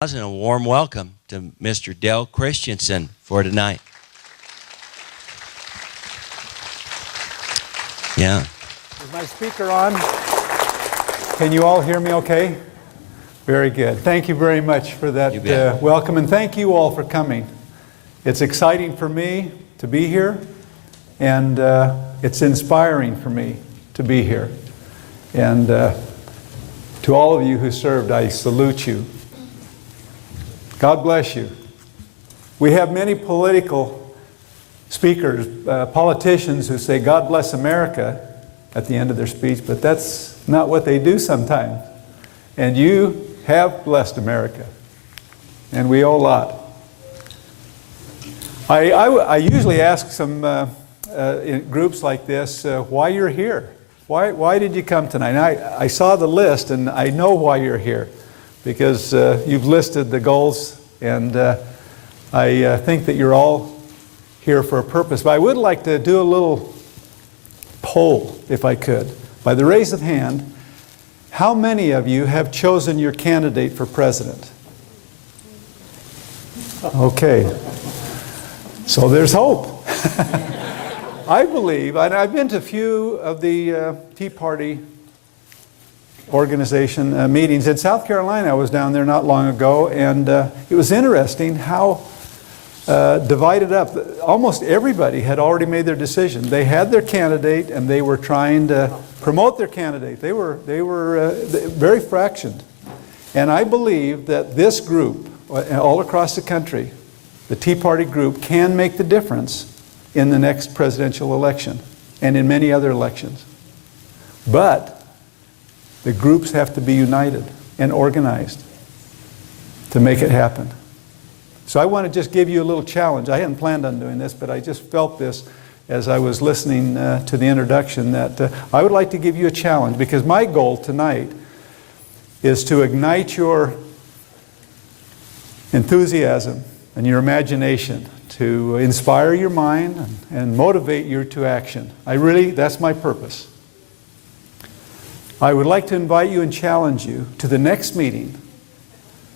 And a warm welcome to Mr. Dale Christensen for tonight. Yeah. Is my speaker on? Can you all hear me okay? Very good. Thank you very much for that welcome, and thank you all for coming. It's exciting for me to be here, and it's inspiring for me to be here. And to all of you who served, I salute you. God bless you. We have many political speakers, politicians who say, God bless America at the end of their speech, but that's not what they do sometimes. And you have blessed America, and we owe a lot. I usually ask some in groups like this, why you're here. Why did you come tonight? And I saw the list, and I know why you're here. Because you've listed the goals, and I think that you're all here for a purpose. But I would like to do a little poll, if I could. By the raise of hand, how many of you have chosen your candidate for president? Okay. So there's hope. I believe, and I've been to a few of the Tea Party organization meetings. In South Carolina, I was down there not long ago, and it was interesting how divided up. Almost everybody had already made their decision. They had their candidate, and they were trying to promote their candidate. They were very fractioned. And I believe that this group, all across the country, the Tea Party group, can make the difference in the next presidential election and in many other elections. But the groups have to be united and organized to make it happen. So I want to just give you a little challenge. I hadn't planned on doing this, but I just felt this as I was listening to the introduction, that I would like to give you a challenge, because my goal tonight is to ignite your enthusiasm and your imagination, to inspire your mind and motivate you to action. That's my purpose. I would like to invite you and challenge you to the next meeting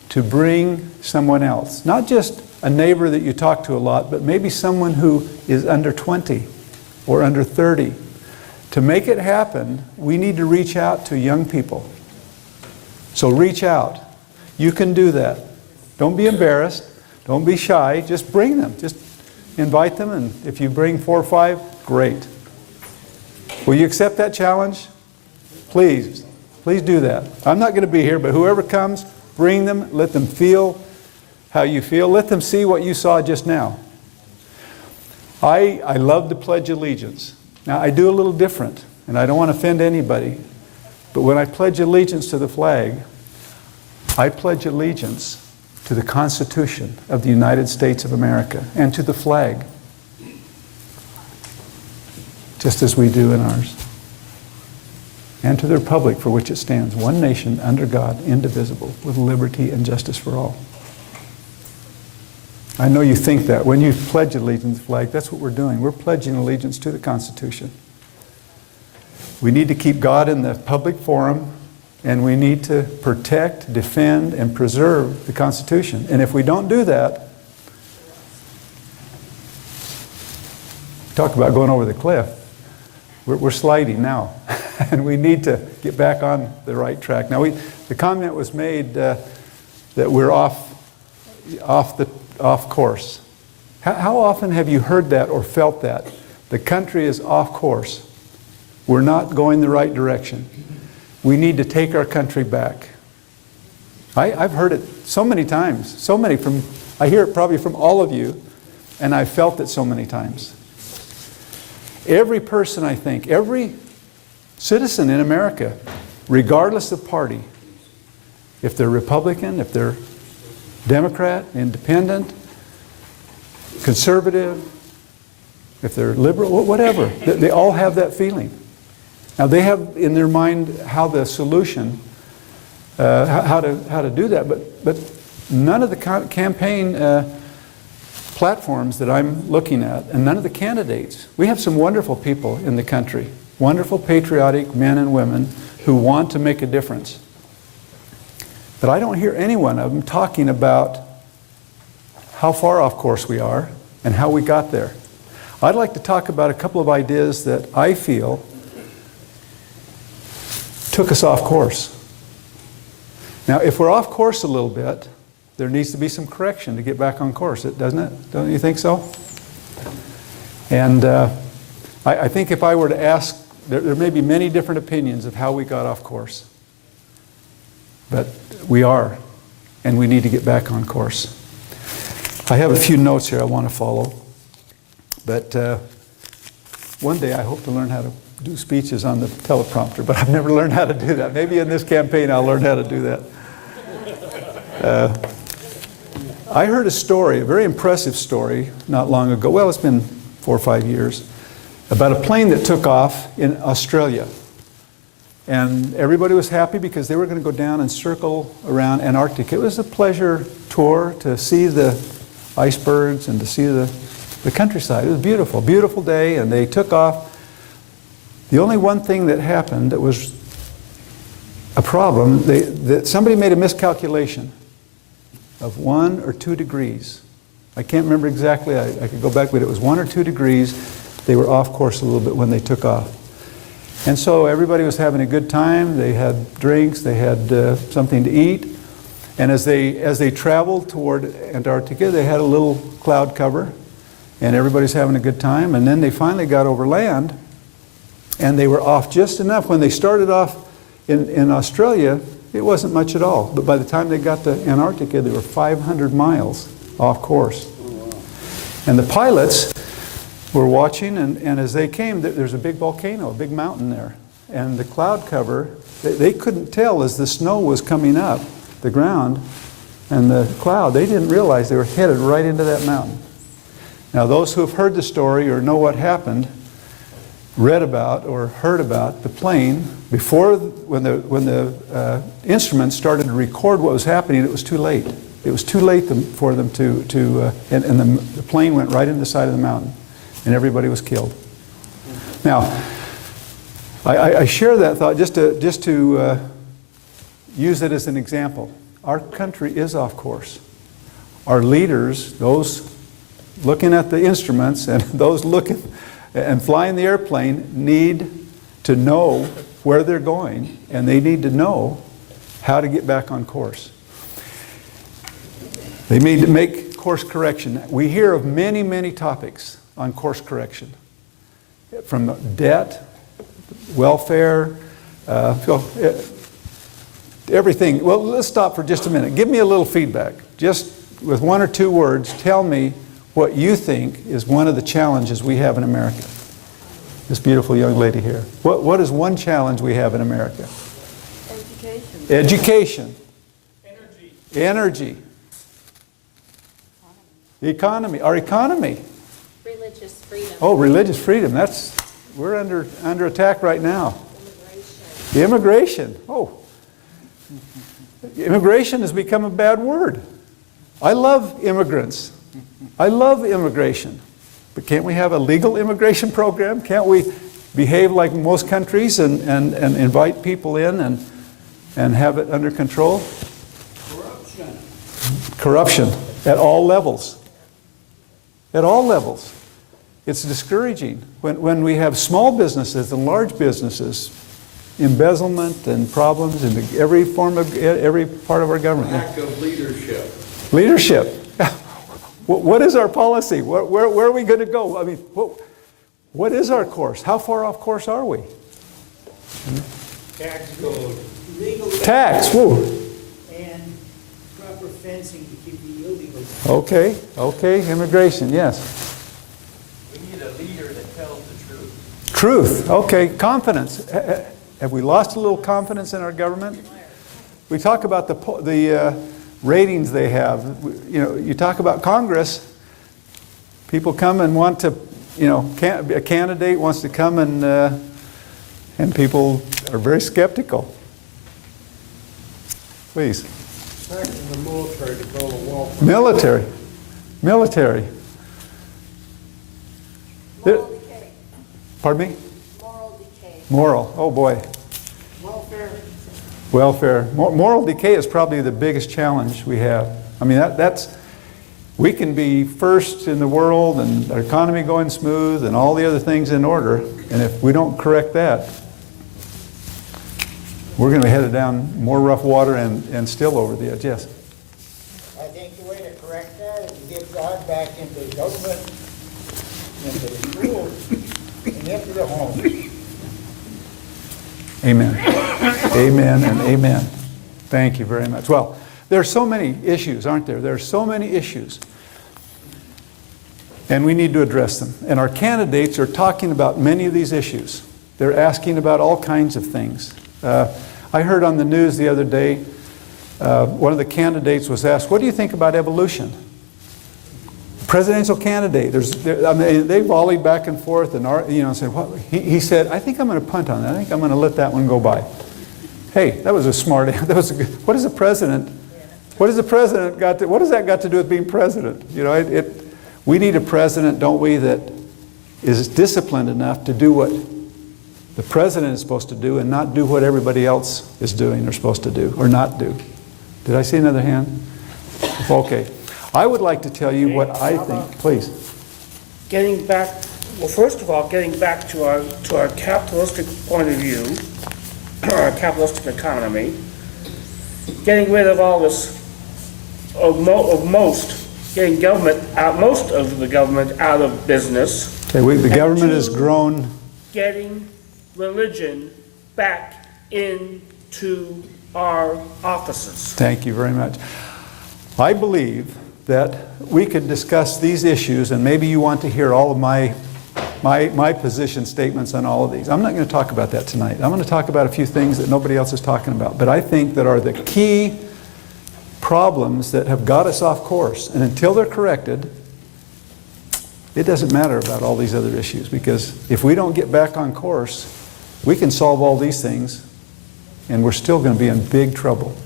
to bring someone else. Not just a neighbor that you talk to a lot, but maybe someone who is under 20 or under 30. To make it happen, we need to reach out to young people. So reach out. You can do that. Don't be embarrassed. Don't be shy. Just bring them. Just invite them, and if you bring 4 or 5, great. Will you accept that challenge? Please do that. I'm not going to be here, but whoever comes, bring them. Let them feel how you feel. Let them see what you saw just now. I love to pledge allegiance. Now, I do a little different, and I don't want to offend anybody, but when I pledge allegiance to the flag, I pledge allegiance to the Constitution of the United States of America and to the flag, just as we do in ours, and to the republic for which it stands, one nation under God, indivisible, with liberty and justice for all. I know you think that. When you pledge allegiance to the flag, that's what we're doing. We're pledging allegiance to the Constitution. We need to keep God in the public forum, and we need to protect, defend, and preserve the Constitution. And if we don't do that, talk about going over the cliff. We're sliding now, and we need to get back on the right track. Now, the comment was made that we're off course. How often have you heard that or felt that? The country is off course. We're not going the right direction. We need to take our country back. I've heard it so many times, I hear it probably from all of you, and I've felt it so many times. Every person, I think, every citizen in America, regardless of party, if they're Republican, if they're Democrat, Independent, Conservative, if they're liberal, whatever, they all have that feeling. Now, they have in their mind how the solution, how to do that, but none of the campaign platforms that I'm looking at, and none of the candidates. We have some wonderful people in the country, wonderful patriotic men and women who want to make a difference. But I don't hear any one of them talking about how far off course we are and how we got there. I'd like to talk about a couple of ideas that I feel took us off course. Now, if we're off course a little bit, there needs to be some correction to get back on course, doesn't it? Don't you think so? And I think if I were to ask, there may be many different opinions of how we got off course. But we are, and we need to get back on course. I have a few notes here I want to follow. But one day I hope to learn how to do speeches on the teleprompter, but I've never learned how to do that. Maybe in this campaign I'll learn how to do that. I heard a story, a very impressive story, not long ago. Well, it's been 4 or 5 years, about a plane that took off in Australia. And everybody was happy because they were going to go down and circle around Antarctica. It was a pleasure tour to see the icebergs and to see the countryside. It was beautiful, beautiful day, and they took off. The only one thing that happened that was a problem, somebody made a miscalculation of 1 or 2 degrees. I can't remember exactly, I could go back, but it was 1 or 2 degrees. They were off course a little bit when they took off. And so everybody was having a good time. They had drinks, they had something to eat. And as they traveled toward Antarctica, they had a little cloud cover, and everybody's having a good time. And then they finally got over land, and they were off just enough. When they started off in Australia, it wasn't much at all. But by the time they got to Antarctica, they were 500 miles off course. And the pilots were watching, and as they came, there's a big volcano, a big mountain there. And the cloud cover, they couldn't tell as the snow was coming up the ground and the cloud. They didn't realize they were headed right into that mountain. Now, those who have heard the story or know what happened, read about or heard about the plane, before when the instruments started to record what was happening, it was too late. It was too late for them and the plane went right into the side of the mountain, and everybody was killed. Now, I share that thought just to use it as an example. Our country is off course. Our leaders, those looking at the instruments and those looking and flying the airplane, need to know where they're going, and they need to know how to get back on course. They need to make course correction. We hear of many, many topics on course correction, from debt, welfare, everything. Well, let's stop for just a minute. Give me a little feedback. Just with 1 or 2 words, tell me what you think is one of the challenges we have in America. This beautiful young lady here. What is one challenge we have in America? Education. Education. Energy. Energy. The economy. Our economy. Religious freedom. Oh, religious freedom. We're under attack right now. Immigration. The immigration. Oh. Immigration has become a bad word. I love immigrants. I love immigration. But can't we have a legal immigration program? Can't we behave like most countries and invite people in and have it under control? Corruption. Corruption at all levels. At all levels. It's discouraging when we have small businesses and large businesses, embezzlement and problems in every part of our government. Lack of leadership. Leadership. What is our policy? Where are we going to go? I mean, what is our course? How far off course are we? Tax code. Legal Tax. Woo. and proper fencing to keep the illegals. Okay. Immigration. Yes. We need a leader that tells the truth. Truth. Okay. Confidence. Have we lost a little confidence in our government? We talk about the ratings they have. You talk about Congress. People come and want to, a candidate wants to come and people are very skeptical. Please. Expecting the military to build a wall. Military. Moral decay. Pardon me? Moral decay. Moral. Oh boy. Welfare, welfare. Moral decay is probably the biggest challenge we have. I mean, we can be first in the world and our economy going smooth and all the other things in order, and if we don't correct that, we're going to be headed down more rough water and still over the edge. Yes? I think the way to correct that is to get God back into government, into the schools, and into the homes. Amen. Amen and amen. Thank you very much. Well, there are so many issues, aren't there? There are so many issues. And we need to address them. And our candidates are talking about many of these issues. They're asking about all kinds of things. I heard on the news the other day, one of the candidates was asked, what do you think about evolution? Presidential candidate. They volleyed back and forth and said, what? He said, I think I'm going to punt on that. I think I'm going to let that one go by. Hey, that was a smart answer. That was a good. What does the president got to? What does that got to do with being president? You know, we need a president, don't we, that is disciplined enough to do what the president is supposed to do and not do what everybody else is doing or supposed to do or not do. Did I see another hand? Okay. I would like to tell you what I think. Please. Getting back, well, first of all, getting back to our capitalistic point of view, our capitalistic economy, getting rid of all this, getting most of the government out of business. Okay, the government has grown. Getting religion back into our offices. Thank you very much. I believe that we could discuss these issues, and maybe you want to hear all of my position statements on all of these. I'm not going to talk about that tonight. I'm going to talk about a few things that nobody else is talking about, but I think that are the key problems that have got us off course. And until they're corrected, it doesn't matter about all these other issues, because if we don't get back on course, we can solve all these things, and we're still going to be in big trouble.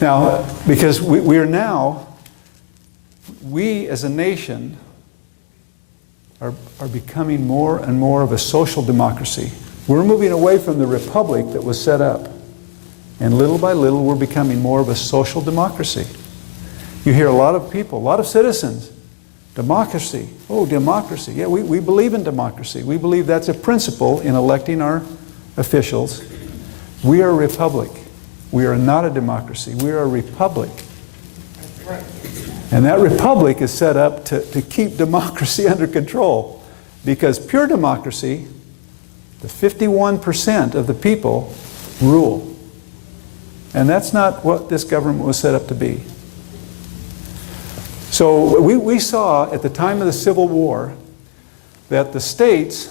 Now, because we as a nation are becoming more and more of a social democracy. We're moving away from the republic that was set up. And little by little, we're becoming more of a social democracy. You hear a lot of people, a lot of citizens, democracy. Oh, democracy. Yeah, we believe in democracy. We believe that's a principle in electing our officials. We are a republic. We are not a democracy. We are a republic. And that republic is set up to keep democracy under control. Because pure democracy, the 51% of the people rule. And that's not what this government was set up to be. So we saw at the time of the Civil War that the states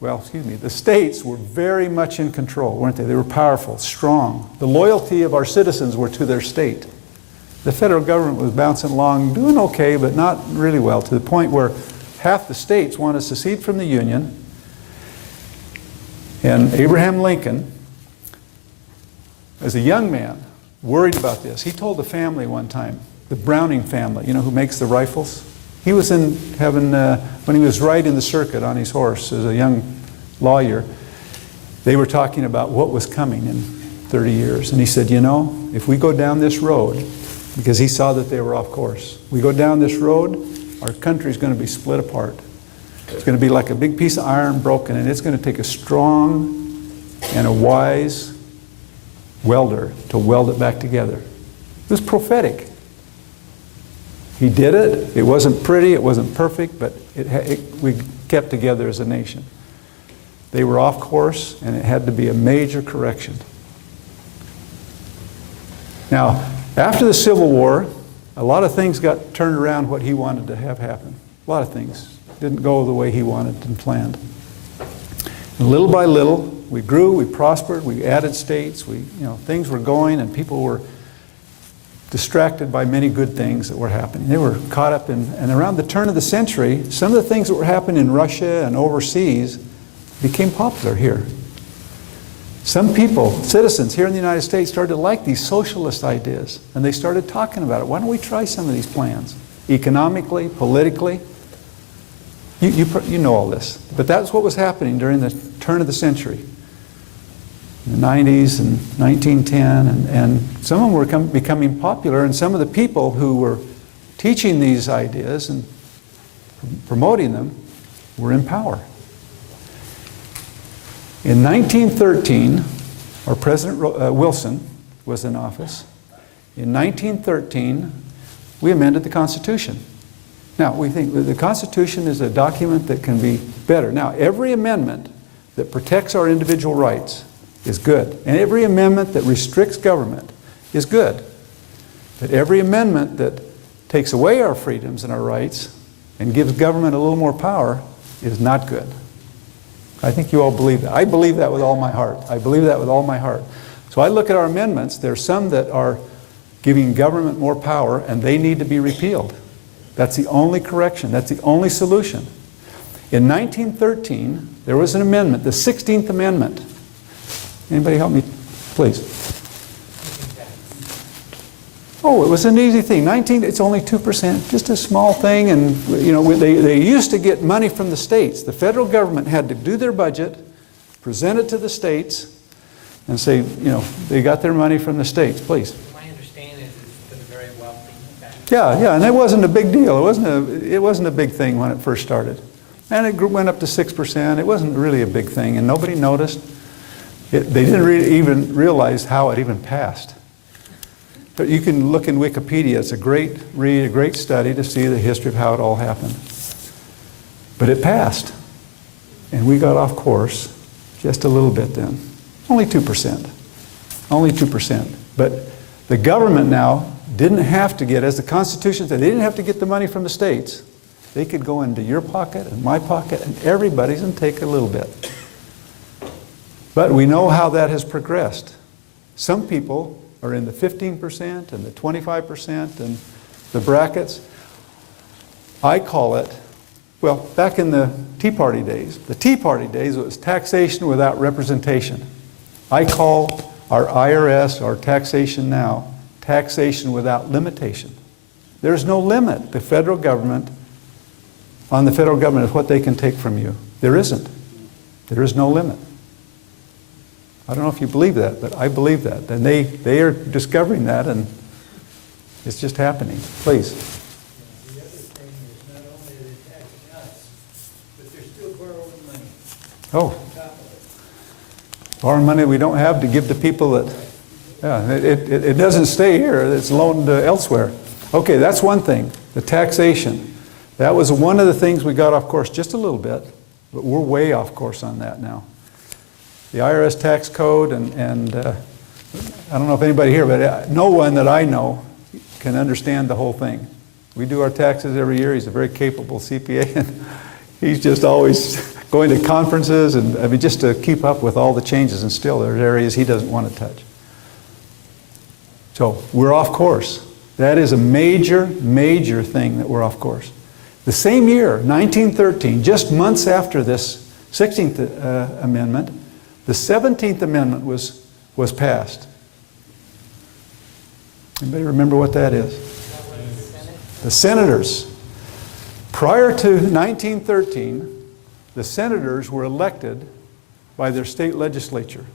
were very much in control, weren't they? They were powerful, strong. The loyalty of our citizens were to their state. The federal government was bouncing along, doing okay, but not really well, to the point where half the states wanted to secede from the Union. And Abraham Lincoln, as a young man, worried about this. He told the family one time, the Browning family, you know, who makes the rifles. He was in heaven when he was riding the circuit on his horse as a young lawyer. They were talking about what was coming in 30 years. And he said, you know, if we go down this road, because he saw that they were off course, we go down this road, our country's going to be split apart. It's going to be like a big piece of iron broken, and it's going to take a strong and a wise welder to weld it back together. It was prophetic. He did it. It wasn't pretty, it wasn't perfect, but we kept together as a nation. They were off course, and it had to be a major correction. Now, after the Civil War, a lot of things got turned around what he wanted to have happen. A lot of things didn't go the way he wanted and planned. And little by little, we grew, we prospered, we added states, things were going, and people were distracted by many good things that were happening. They were caught up in, and around the turn of the century, some of the things that were happening in Russia and overseas became popular here. Some people, citizens here in the United States, started to like these socialist ideas, and they started talking about it. Why don't we try some of these plans? Economically, politically. You know all this. But that's what was happening during the turn of the century. in the 90s and 1910, and some of them were becoming popular, and some of the people who were teaching these ideas and promoting them were in power. In 1913, our President Wilson was in office. In 1913, we amended the Constitution. Now, we think that the Constitution is a document that can be better. Now, every amendment that protects our individual rights is good, and every amendment that restricts government is good. But every amendment that takes away our freedoms and our rights and gives government a little more power is not good. I think you all believe that. I believe that with all my heart. I believe that with all my heart. So I look at our amendments. There are some that are giving government more power, and they need to be repealed. That's the only correction. That's the only solution. In 1913, there was an amendment, the 16th Amendment. Anybody help me, please? Oh, it was an easy thing. It's only 2%, just a small thing. And you know, they used to get money from the states. The federal government had to do their budget, present it to the states, and say, you know, they got their money from the states. Please. My understanding is it's for the very wealthy. Yeah, and it wasn't a big deal. It wasn't a big thing when it first started. And it went up to 6%. It wasn't really a big thing, and nobody noticed. They didn't even realize how it even passed. But you can look in Wikipedia. It's a great read, a great study to see the history of how it all happened. But it passed. And we got off course just a little bit then. Only 2%. Only 2%. But the government now didn't have to get, as the Constitution said, they didn't have to get the money from the states. They could go into your pocket and my pocket and everybody's and take a little bit. But we know how that has progressed. Some people are in the 15% and the 25% and the brackets. I call it, well, back in the Tea Party days, it was taxation without representation. I call our IRS, our taxation now, taxation without limitation. There's no limit. On the federal government is what they can take from you. There isn't. There is no limit. I don't know if you believe that, but I believe that. And they are discovering that, and it's just happening. Please. The other thing is not only are they taxing us, but they're still borrowing money Oh, on top of it. borrowing money we don't have to give to people that, yeah, it doesn't stay here. It's loaned elsewhere. Okay, that's one thing. The taxation. That was one of the things we got off course just a little bit, but we're way off course on that now. The IRS tax code, and I don't know if anybody here, but no one that I know can understand the whole thing. We do our taxes every year. He's a very capable CPA, and he's just always going to conferences, and I mean, just to keep up with all the changes, and still there's areas he doesn't want to touch. So we're off course. That is a major, major thing that we're off course. The same year, 1913, just months after this 16th Amendment, the 17th Amendment was passed. Anybody remember what that is? The senators. Prior to 1913, the senators were elected by their state legislature.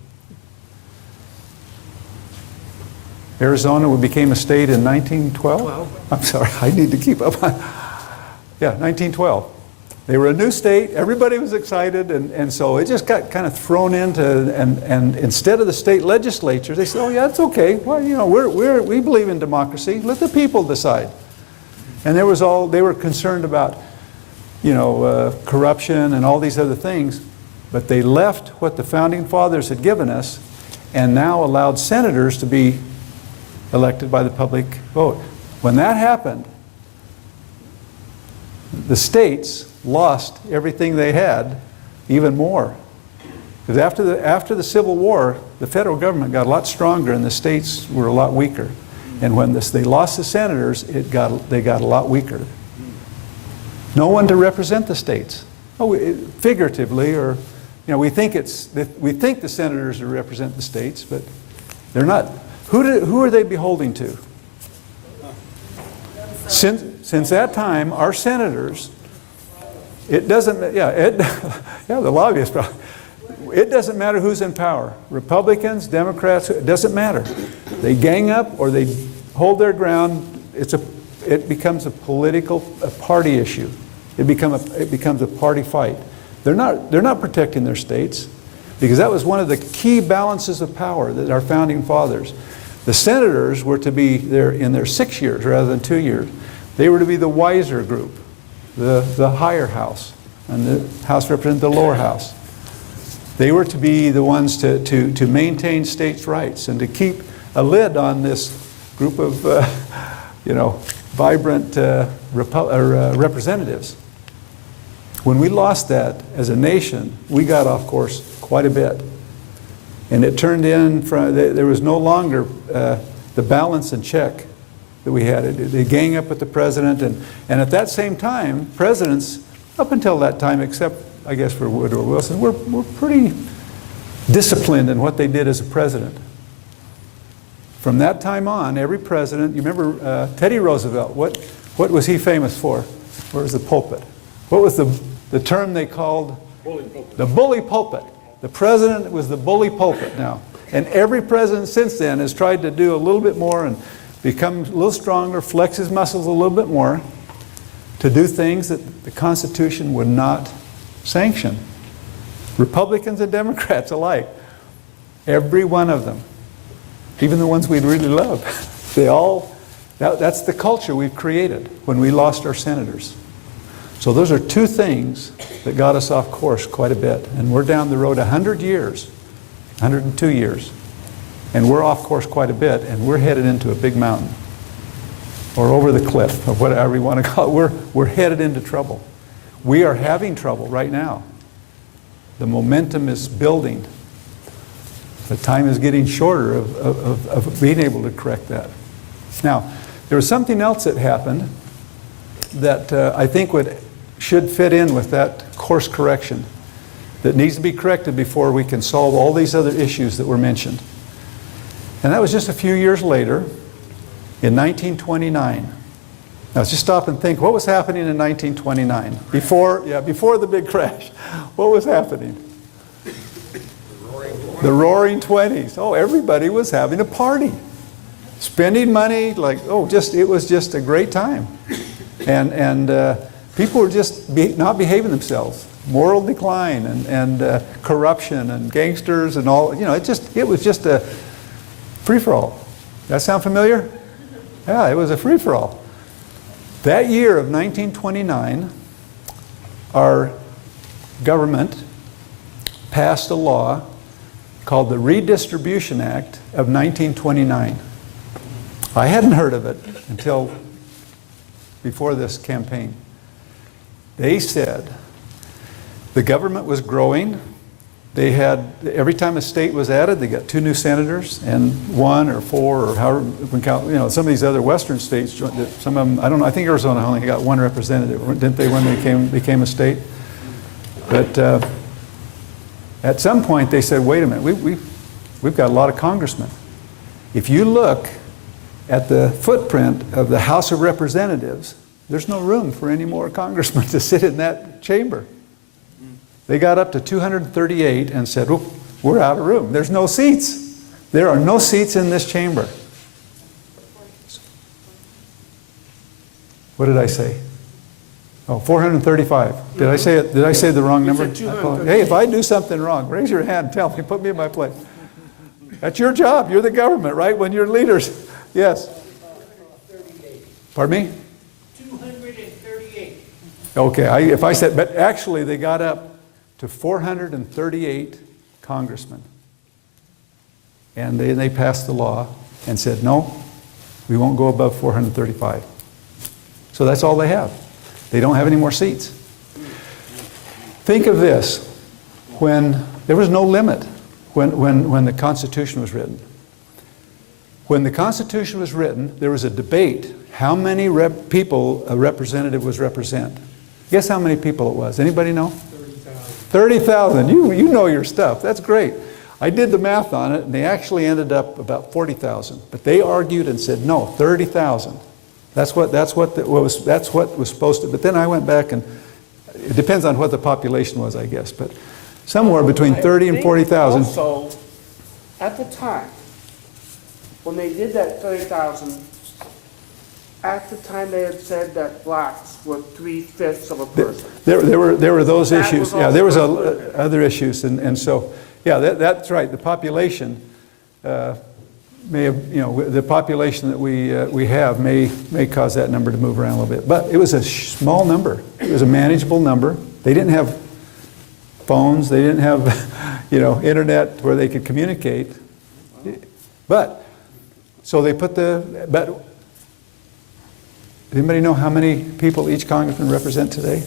Arizona became a state in 1912? I'm sorry, I need to keep up. Yeah, 1912. They were a new state, everybody was excited, and so it just got kind of thrown into, and instead of the state legislature, they said, oh yeah, it's okay, well, you know, we believe in democracy, let the people decide. And they were concerned about, you know, corruption and all these other things, but they left what the Founding Fathers had given us and now allowed senators to be elected by the public vote. When that happened, the states lost everything they had, even more. Because after the Civil War, the federal government got a lot stronger and the states were a lot weaker. And when they lost the senators, they got a lot weaker. No one to represent the states. Figuratively, or you know, we think the senators to represent the states, but they're not. Who are they beholding to? Since that time, our senators, it doesn't, yeah, the lobbyists probably, It doesn't matter who's in power. Republicans, Democrats, it doesn't matter. They gang up or they hold their ground. It becomes a party issue. It becomes a party fight. They're not protecting their states, because that was one of the key balances of power that our founding fathers. The senators were to be there in their 6 years rather than 2 years. They were to be the wiser group, the higher house, and the House represented the lower house. They were to be the ones to maintain states' rights and to keep a lid on this group of vibrant representatives. When we lost that as a nation, we got off course quite a bit. And it turned in, there was no longer the balance and check that we had. They gang up with the president. And at that same time, presidents, up until that time, except I guess for Woodrow Wilson, were pretty disciplined in what they did as a president. From that time on, every president, you remember Teddy Roosevelt, what was he famous for? Where was the pulpit? What was the term they called? Bully pulpit. The bully pulpit. The president was the bully pulpit now. And every president since then has tried to do a little bit more and become a little stronger, flex his muscles a little bit more to do things that the Constitution would not sanction. Republicans and Democrats alike. Every one of them. Even the ones we'd really love. That's the culture we've created when we lost our senators. So those are two things that got us off course quite a bit. And we're down the road 100 years, 102 years. And we're off course quite a bit, and we're headed into a big mountain. Or over the cliff, or whatever you want to call it. We're headed into trouble. We are having trouble right now. The momentum is building. The time is getting shorter of being able to correct that. Now, there was something else that happened that I think should fit in with that course correction that needs to be corrected before we can solve all these other issues that were mentioned. And that was just a few years later, in 1929. Now just stop and think, what was happening in 1929? Before the big crash. What was happening? The Roaring Twenties. Oh, everybody was having a party. Spending money, it was just a great time. And people were just not behaving themselves. Moral decline and corruption and gangsters and all, it was just a free-for-all. That sound familiar? Yeah, it was a free-for-all. That year of 1929, our government passed a law called the Redistribution Act of 1929. I hadn't heard of it until before this campaign. They said the government was growing. They had, every time a state was added, they got 2 new senators and 1 or 4 or however we count, some of these other western states, some of them, I don't know, I think Arizona only got 1 representative, didn't they, when they became a state? But at some point they said, wait a minute, we've got a lot of congressmen. If you look at the footprint of the House of Representatives, there's no room for any more congressmen to sit in that chamber. They got up to 238 and said, oh, we're out of room. There's no seats. There are no seats in this chamber. What did I say? Oh, 435. Did I say it? Did I say the wrong number? Hey, if I do something wrong, raise your hand and tell me, put me in my place. That's your job. You're the government, right? When you're leaders. Yes. Pardon me? 238. Okay, if I said, but actually they got up to 438 congressmen. And they passed the law and said, no, we won't go above 435. So that's all they have. They don't have any more seats. Think of this. When there was no limit when the Constitution was written. When the Constitution was written, there was a debate how many people a representative was represent. Guess how many people it was? Anybody know? 30,000. You know your stuff. That's great. I did the math on it, and they actually ended up about 40,000. But they argued and said, no, 30,000. That's what was supposed to. But then I went back, and it depends on what the population was, I guess. But somewhere between 30 and 40,000. Also, at the time, when they did that 30,000, at the time they had said that blacks were 3/5 of a person. There were those That issues. was Yeah, there was also other issues, and so, yeah, that's right. The population may have, the population that we have may cause that number to move around a little bit. But it was a small number. It was a manageable number. They didn't have phones. They didn't have, internet where they could communicate. But so they put but. Anybody know how many people each congressman represent today?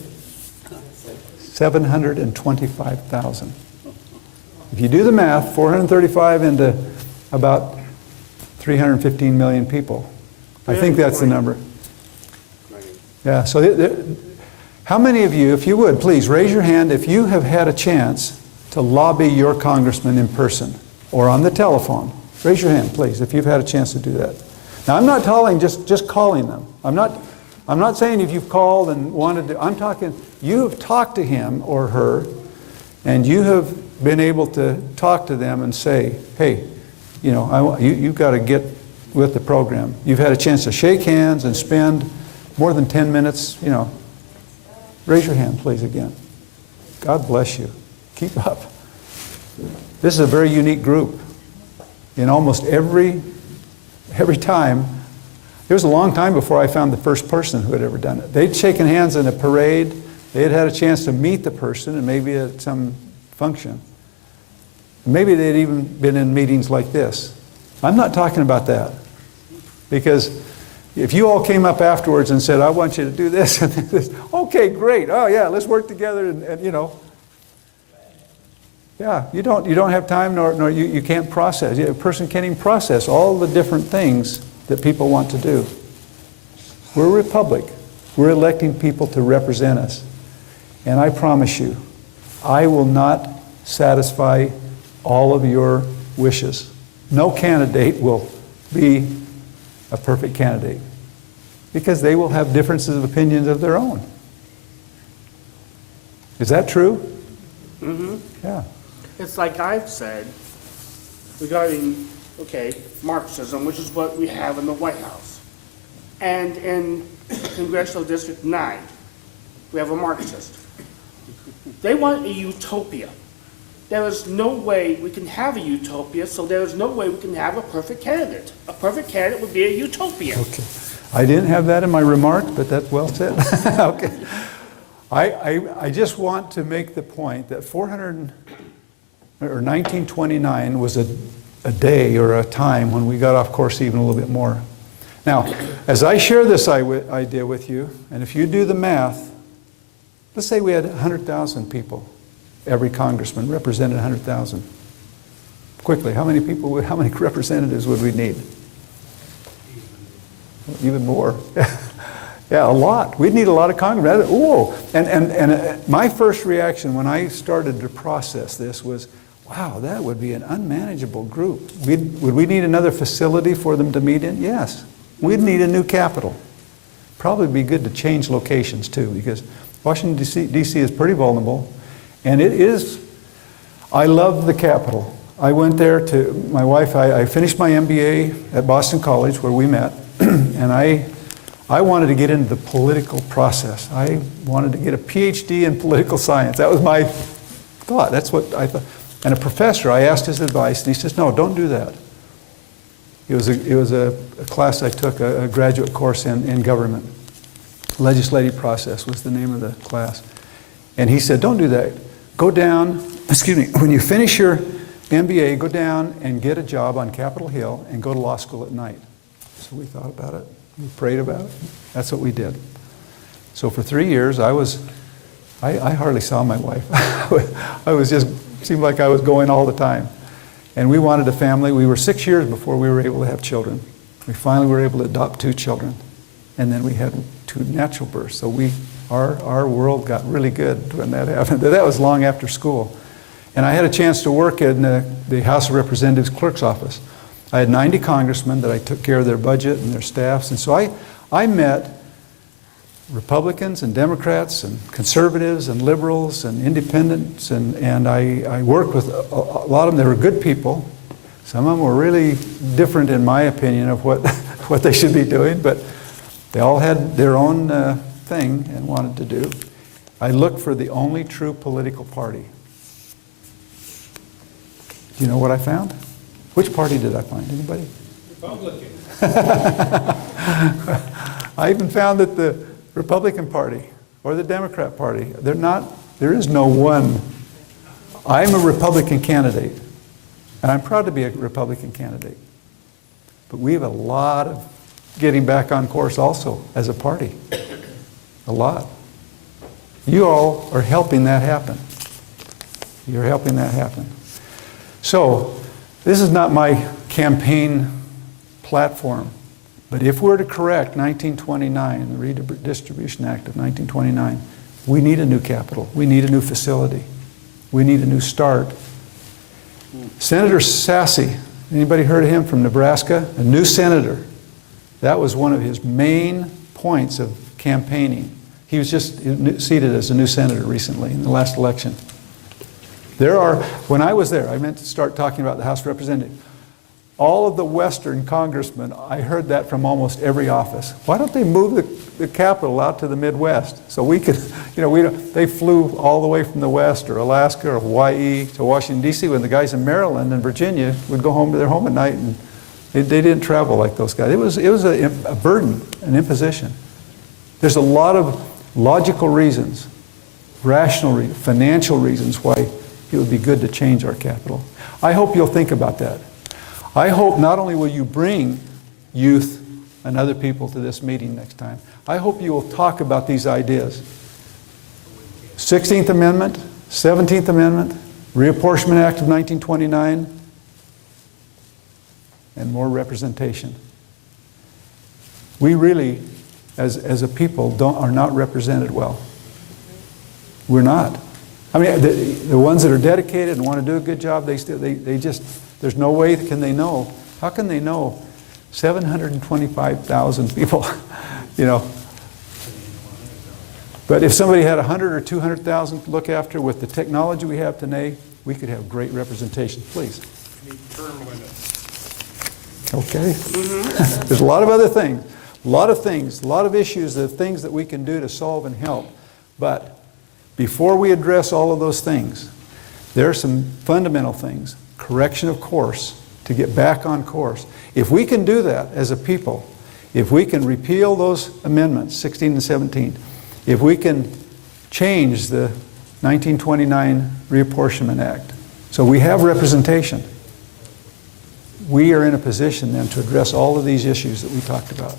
725,000. If you do the math, 435 into about 315 million people. I think that's the number. Yeah, so how many of you, if you would, please raise your hand if you have had a chance to lobby your congressman in person or on the telephone. Raise your hand, please, if you've had a chance to do that. Now, I'm not calling just calling them. I'm not saying if you've called and wanted to. I'm talking you have talked to him or her, and you have been able to talk to them and say, "Hey, you've got to get with the program." You've had a chance to shake hands and spend more than 10 minutes. Raise your hand, please, again. God bless you. Keep up. This is a very unique group. In almost every time, it was a long time before I found the first person who had ever done it. They'd shaken hands in a parade. They had had a chance to meet the person and maybe at some function. Maybe they'd even been in meetings like this. I'm not talking about that. Because if you all came up afterwards and said, "I want you to do this," and this, okay, great. Oh yeah, let's work together and yeah, you don't have time nor you can't process. A person can't even process all the different things that people want to do. We're a republic. We're electing people to represent us. And I promise you, I will not satisfy all of your wishes. No candidate will be a perfect candidate because they will have differences of opinions of their own. Is that true? Mm-hmm. Yeah. It's like I've said regarding, Marxism, which is what we have in the White House. And in Congressional District 9, we have a Marxist. They want a utopia. There is no way we can have a utopia, so there is no way we can have a perfect candidate. A perfect candidate would be a utopia. Okay. I didn't have that in my remark, but that's well said. Okay. I just want to make the point that 1929 was a day or a time when we got off course even a little bit more. Now, as I share this idea with you, and if you do the math, let's say we had 100,000 people. Every congressman represented 100,000. Quickly, how many representatives would we need? Even more. Yeah, a lot. We'd need a lot of congressmen. Ooh. And my first reaction when I started to process this was, wow, that would be an unmanageable group. Would we need another facility for them to meet in? Yes. We'd need a new capital. Probably be good to change locations too, because Washington, D.C. is pretty vulnerable. And it is, I love the Capitol. I went there my wife, I finished my MBA at Boston College where we met, and I wanted to get into the political process. I wanted to get a PhD in political science. That was my thought. That's what I thought. And a professor, I asked his advice, and he says, "No, don't do that." It was a class I took, a graduate course in government. Legislative process was the name of the class. And he said, "Don't do that. Go down, when you finish your MBA, go down and get a job on Capitol Hill and go to law school at night." So we thought about it. We prayed about it. That's what we did. So for 3 years, I hardly saw my wife. Seemed like I was going all the time. And we wanted a family. We were 6 years before we were able to have children. We finally were able to adopt 2 children. And then we had 2 natural births. So our world got really good when that happened. That was long after school. And I had a chance to work in the House of Representatives clerk's office. I had 90 congressmen that I took care of their budget and their staffs. And so I met Republicans and Democrats and conservatives and liberals and independents, and I worked with a lot of them. They were good people. Some of them were really different, in my opinion, of what, what they should be doing, but they all had their own thing and wanted to do. I looked for the only true political party. Do you know what I found? Which party did I find? Anybody? Republican. I even found that the Republican Party or the Democrat Party, they're not, there is no one. I'm a Republican candidate, and I'm proud to be a Republican candidate. But we have a lot of getting back on course also as a party. A lot. You all are helping that happen. You're helping that happen. So, this is not my campaign platform, but if we're to correct 1929, the Redistribution Act of 1929, we need a new capital. We need a new facility. We need a new start. Senator Sasse, anybody heard of him from Nebraska? A new senator. That was one of his main points of campaigning. He was just seated as a new senator recently in the last election. When I was there, I meant to start talking about the House of Representatives. All of the Western congressmen, I heard that from almost every office. Why don't they move the capital out to the Midwest so we could, they flew all the way from the West or Alaska or Hawaii to Washington, D.C. when the guys in Maryland and Virginia would go home to their home at night, and they didn't travel like those guys. It was a burden, an imposition. There's a lot of logical reasons, rational, financial reasons why it would be good to change our capital. I hope you'll think about that. I hope not only will you bring youth and other people to this meeting next time, I hope you will talk about these ideas. 16th Amendment, 17th Amendment, Reapportionment Act of 1929, and more representation. We really, as a people, are not represented well. We're not. I mean, the ones that are dedicated and want to do a good job, they just, there's no way can they know. How can they know 725,000 people, But if somebody had 100 or 200,000 to look after with the technology we have today, we could have great representation. Please. Okay. There's a lot of other things, a lot of issues, the things that we can do to solve and help. But before we address all of those things, there are some fundamental things. Correction of course, to get back on course. If we can do that as a people, if we can repeal those amendments, 16 and 17, if we can change the 1929 Reapportionment Act, so we have representation, we are in a position then to address all of these issues that we talked about.